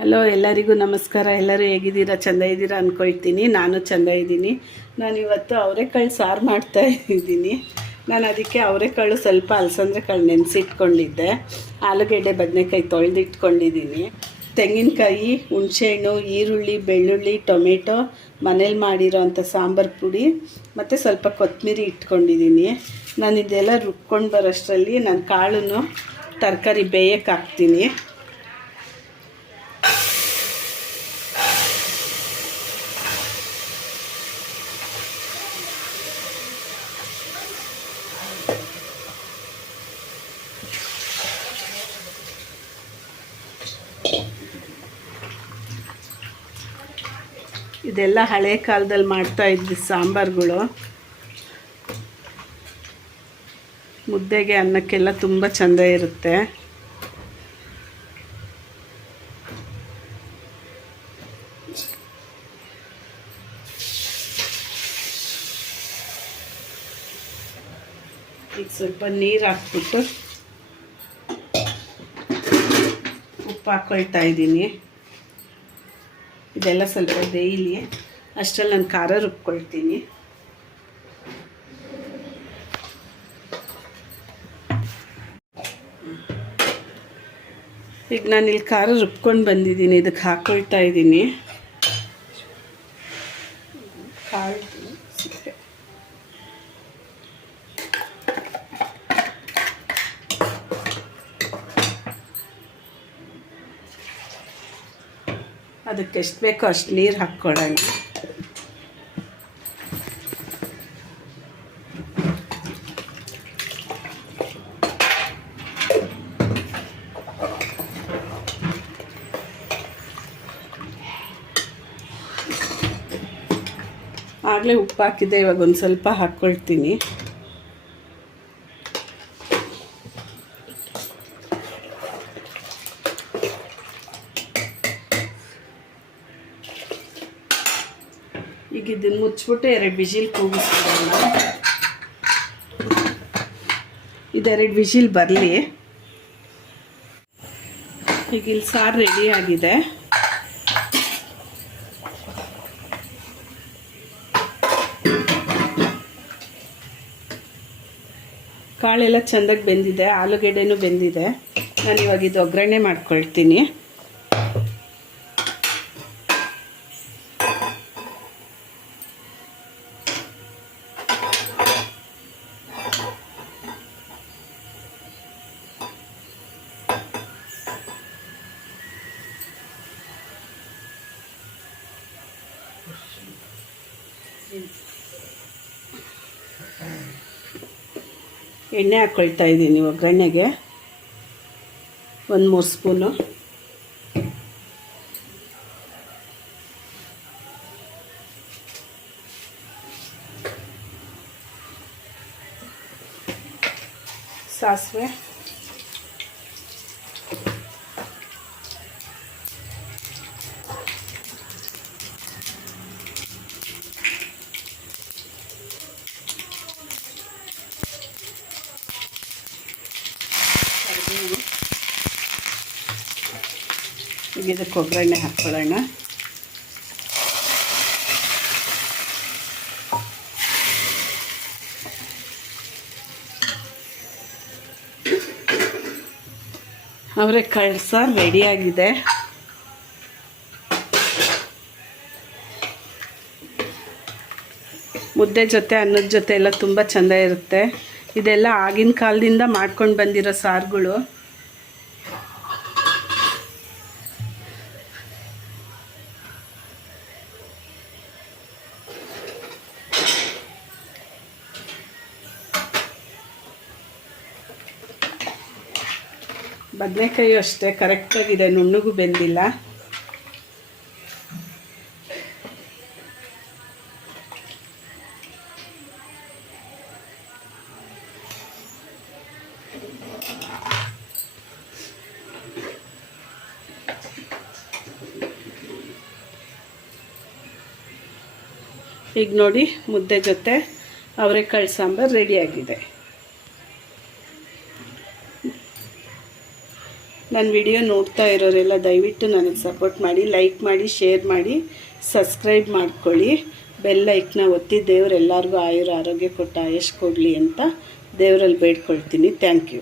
Hello ಎಲ್ಲರಿಗೂ ನಮಸ್ಕಾರ. ಎಲ್ಲರೂ ಹೇಗಿದ್ದೀರಾ? ಚೆಂದ ಇದ್ದೀರಾ ಅಂದ್ಕೊಳ್ತೀನಿ ನಾನು ಚೆಂದ ಇದ್ದೀನಿ. ನಾನು ಇವತ್ತು ಅವರೆಕಾಳು ಸಾರು ಮಾಡ್ತಾ ಇದ್ದೀನಿ. ನಾನು ಅದಕ್ಕೆ ಅವರೆಕಾಳು ಸ್ವಲ್ಪ ಅಲಸಂದ್ರೆ ಕಾಳು ನೆನೆಸಿಟ್ಕೊಂಡಿದ್ದೆ. ಆಲೂಗೆಡ್ಡೆ, ಬದನೆಕಾಯಿ ತೊಳೆದಿಟ್ಕೊಂಡಿದ್ದೀನಿ. ತೆಂಗಿನಕಾಯಿ, ಹುಣಸೆಹಣ್ಣು, ಈರುಳ್ಳಿ, ಬೆಳ್ಳುಳ್ಳಿ, ಟೊಮೆಟೊ, ಮನೇಲಿ ಮಾಡಿರೋ ಅಂಥ ಸಾಂಬಾರು ಪುಡಿ, ಮತ್ತು ಸ್ವಲ್ಪ ಕೊತ್ತಂಬರಿ ಇಟ್ಕೊಂಡಿದ್ದೀನಿ. ನಾನು ಇದೆಲ್ಲ ರುಬ್ಕೊಂಡು ಬರೋಷ್ಟರಲ್ಲಿ ನಾನು ಕಾಳನ್ನು ತರಕಾರಿ ಬೇಯಕ್ಕೆ ಹಾಕ್ತೀನಿ. ಇದೆಲ್ಲ ಹಳೆ ಕಾಲದಲ್ಲಿ ಮಾಡ್ತಾ ಇದ್ವಿ ಸಾಂಬಾರುಗಳು. ಮುದ್ದೆಗೆ ಅನ್ನಕ್ಕೆಲ್ಲ ತುಂಬ ಚೆಂದ ಇರುತ್ತೆ. ಈಗ ಸ್ವಲ್ಪ ನೀರು ಹಾಕ್ಬಿಟ್ಟು ಉಪ್ಪು ಹಾಕ್ಕೊಳ್ತಾ ಇದ್ದೀನಿ. ಇದೆಲ್ಲ ಸ್ವಲ್ಪ ಡೈಲಿ ಅಷ್ಟರಲ್ಲಿ ನಾನು ಖಾರ ರುಬ್ಕೊಳ್ತೀನಿ. ಈಗ ನಾನು ಇಲ್ಲಿ ಖಾರ ರುಬ್ಕೊಂಡು ಬಂದಿದ್ದೀನಿ. ಇದಕ್ಕೆ ಹಾಕ್ಕೊಳ್ತಾ ಇದ್ದೀನಿ. ಅದಕ್ಕೆ ಎಷ್ಟು ಬೇಕೋ ಅಷ್ಟು ನೀರು ಹಾಕ್ಕೊಳ್ಳೋಣ. ಆಗಲೇ ಉಪ್ಪು ಹಾಕಿದ್ದೆ ಇವಾಗ ಒಂದು ಸ್ವಲ್ಪ ಹಾಕ್ಕೊಳ್ತೀನಿ. ಈಗ ಇದನ್ನು ಮುಚ್ಚಿಬಿಟ್ಟು ಎರಡು ವಿಜಿಲ್ ಕೂಗಿಸ್ಬಿಡೋಣ. ಇದೆರಡು ವಿಜಿಲ್ ಬರಲಿ. ಈಗ ಇಲ್ಲಿ ಸಾರು ರೆಡಿ ಆಗಿದೆ. ಕಾಳೆಲ್ಲ ಚೆಂದಾಗಿ ಬೆಂದಿದೆ, ಆಲೂಗೆಡ್ಡೆನೂ ಬೆಂದಿದೆ. ನಾನು ಇವಾಗ ಇದು ಒಗ್ಗರಣೆ ಮಾಡ್ಕೊಳ್ತೀನಿ. ಎಣ್ಣೆ ಹಾಕ್ಕೊಳ್ತಾ ಇದ್ದೀನಿ ಒಗ್ಗರಣೆಗೆ ಒಂದು ಮೂರು ಸ್ಪೂನು. ಸಾಸಿವೆ. ಈಗ ಇದಕ್ಕೆ ಒಗ್ಗರಣೆ ಹಾಕ್ಕೊಳ್ಳೋಣ. ಅವರೇ ಸಾರು ರೆಡಿಯಾಗಿದೆ ಮುದ್ದೆ ಜೊತೆ, ಅನ್ನದ ಜೊತೆ ಎಲ್ಲ ತುಂಬ ಚೆಂದ ಇರುತ್ತೆ. ಇದೆಲ್ಲ ಆಗಿನ ಕಾಲದಿಂದ ಮಾಡ್ಕೊಂಡು ಬಂದಿರೋ ಸಾರುಗಳು. ಬದನೆಕಾಯಿ ಅಷ್ಟೇ ಕರೆಕ್ಟಾಗಿದೆ ನುಣ್ಣಗೂ ಬೆಂದಿಲ್ಲ. ಈಗ ನೋಡಿ ಮುದ್ದೆ ಜೊತೆ ಅವರೆಕಾಳು ಸಾಂಬಾರು ರೆಡಿಯಾಗಿದೆ ನನ್ನ ವಿಡಿಯೋ ನೋಡ್ತಾ ಇರೋರೆಲ್ಲ ದಯವಿಟ್ಟು ನನಗೆ ಸಪೋರ್ಟ್ ಮಾಡಿ ಲೈಕ್ ಮಾಡಿ ಶೇರ್ ಮಾಡಿ ಸಬ್ಸ್ಕ್ರೈಬ್ ಮಾಡ್ಕೊಳ್ಳಿ. ಬೆಲ್ ಐಕ್ನ ಒತ್ತಿ ದೇವರೆಲ್ಲರಿಗೂ ಆಯುರ ಆರೋಗ್ಯ ಕೊಟ್ಟು ಆಯಸ್ ಕೊಡಲಿ ಅಂತ ದೇವರಲ್ಲಿ ಬೇಡ್ಕೊಳ್ತೀನಿ. Thank you